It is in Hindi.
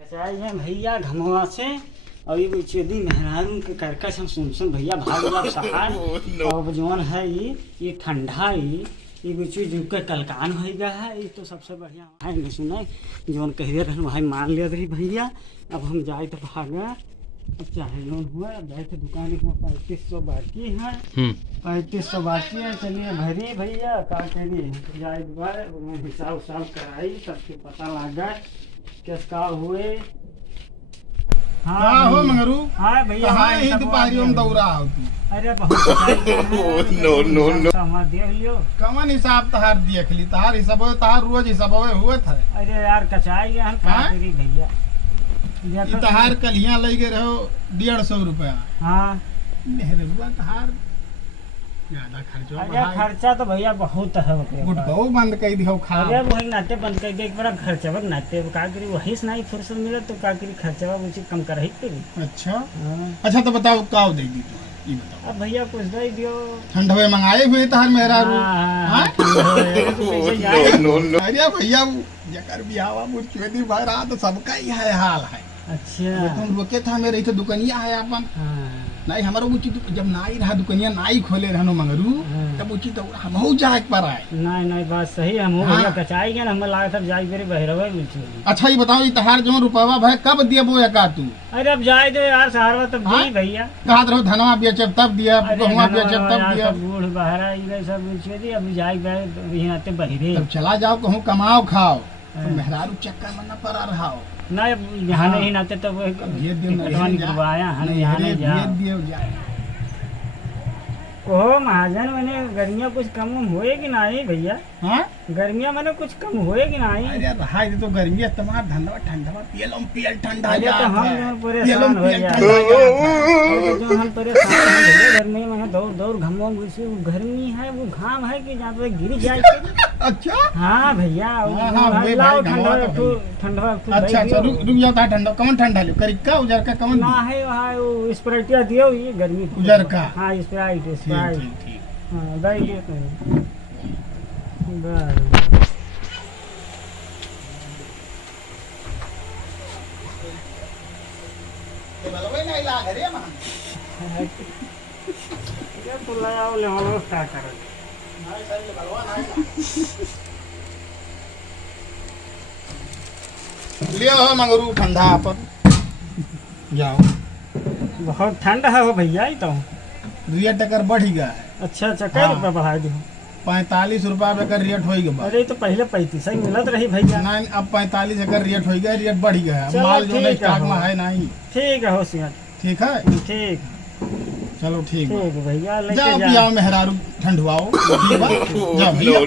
कचाई भैया घमवा से और ये चेदी मेहरारू के करकश हम सुन भैया भाग सहार और जौन है ये ठंडा ये गुची जुके कलकान हो गया है। ये तो सबसे बढ़िया है नहीं सुना जौन कहिए रहन भाई मान लिया रही भैया। अब हम जाए तो भागा अब चाहे लोन हुआ अब जाए थे दुकान में 3500 बाकी है 3500 बाकी है। चलिए भरी भैया का करिए जाए दोबारा हिसाब उसाब कराई सबके पता लगा किस का हुए। हाँ हो मंगरू। हाँ भैया हाँ ही दुपारी में दौरा हो तू। अरे बहुत नो हमार देख लियो कवन हिसाब तहार देख ली तहार हिसाब तहार रोज हिसाब हुए थे। अरे यार कचाई हम का करी भैया तहार कलिया ले गए रहो 150 रुपया। हाँ मेहरुआ तहार ज्यादा खर्चा। अरे खर्चा तो भैया बहुत है गुटकाओ बंद कर दियो खा। अरे वही नाते बंद कर दे एक बार खर्चा बन नाते का करी वही से नहीं फुर्सत मिले तो का करी खर्चा उसी कम कर ही तेरी। अच्छा अच्छा तो बताओ का दे दी ये बताओ। अब भैया कुछ दे दियो ठंडवे मंगाए हुए तहार मेहरारू। हां अरे भैया जकर बियावा मुर्चेदी भरा तो सबका ही है हाल है। अच्छा तुम रोके था मेरे इथे दुकानिया है अपन नहीं हमारो उचित जब नाई रहा दुकानिया नाई खोले रहनो मंगरू तब उचित हम हो जाए पर आए। नहीं बात सही है हम भैया कचाई गए हम लागे तब जाई बेरे बहरवा मिलछी। अच्छा ये बताओ ये तहार जो रुपवा भाई कब देबो एका तू। अरे अब जाए दो यार सहारवा तब दी भैया कहत रहो धनवा बेचब तब दिया गहुआ बेचब तब दिया बूढ़ बहरा ये सब बेचे अब जाई गए यहां बहरे तब चला जाओ कहूं कमाओ खाओ तो मेहरारू चक्कर में न पड़ा रहा ना यहाँ नहीं नाते तो ये दिन आया हम यहाँ नहीं जा ओहो महाजन मैंने गर्मियाँ कुछ कम हुए कि नहीं भैया। हाँ गर्मियाँ मैंने कुछ कम हुए कि नहीं। अरे रहा तो गर्मी तुम्हारा धंधा ठंडा पियल ठंडा तो हम परेशान हो गए जो हम परेशान हो गर्मी में दौड़ घमो गर्मी है वो घाम है कि जहाँ पे गिर जाए। अच्छा हाँ भैया ठंडा अच्छा रुक जाता है ठंडा कौन ठंडा लो करिका उजर का कौन ना है वो स्प्राइट दियो ये गर्मी उजर का। हाँ स्प्राइट हाँ दे नहीं लाग रे मां ये तो लाओ ले वाला स्टार्ट कर नहीं सर ले बलवा नहीं लियो हो मंगरू ठंडा अपन जाओ बहुत ठंड है वो भैया ही तो 2 टकर बढ़ गया है। अच्छा कै रुपया बढ़ा दी 45 रुपया का रेट हो गया। अरे तो पहले 35 ही मिलत रही भैया नहीं अब 45 अगर रेट हो गया रेट बढ़ गया है माल जो नहीं स्टॉक में है नहीं। ठीक है होशियार ठीक है ठीक चलो ठीक भैया जाओ पियाओ मेहरारू ठंडवाओ। जाओ भैया